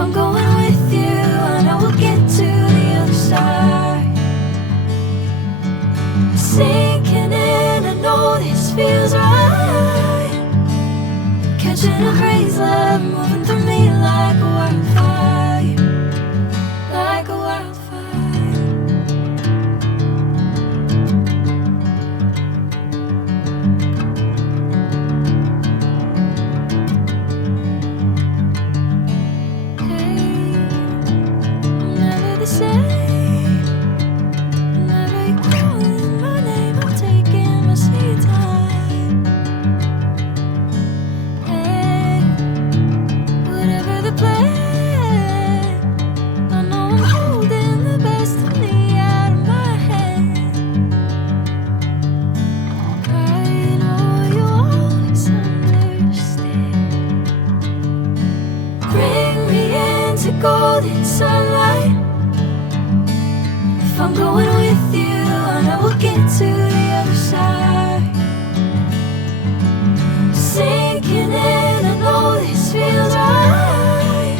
I'm going with you, I know we'll get to the other side. Sinking in, I know this feels right. Catching a crazy love, moving through me like a wildfire. Like a wildfire. Golden sunlight. If I'm going with you, I know we'll get to the other side. Sinking in, I know this feels right.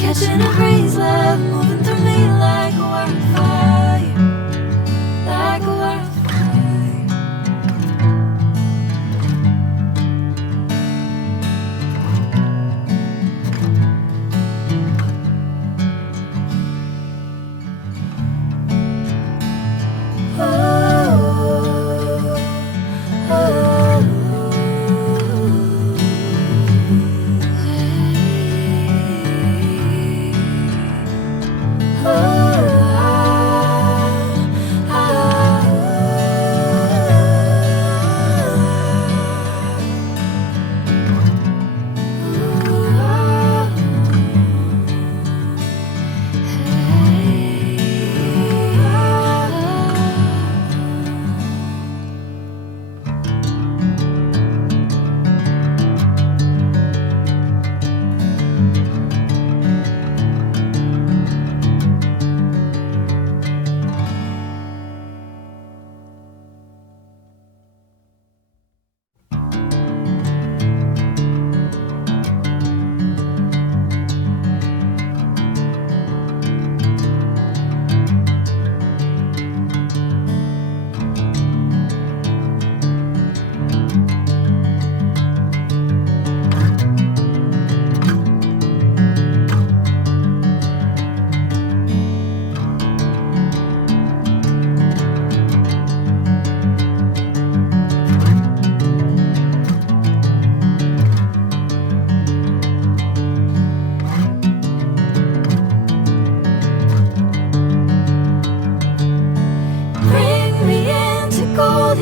Catching a crazy love, moving through me like a wildfire. Like a wildfire.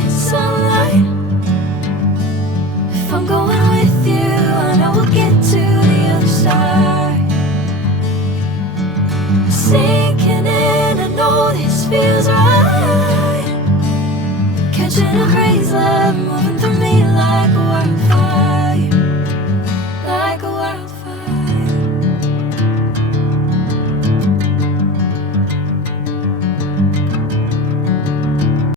Sunlight. If I'm going with you, I know we'll get to the other side. Sinking in, I know this feels right. Catching a crazy love, moving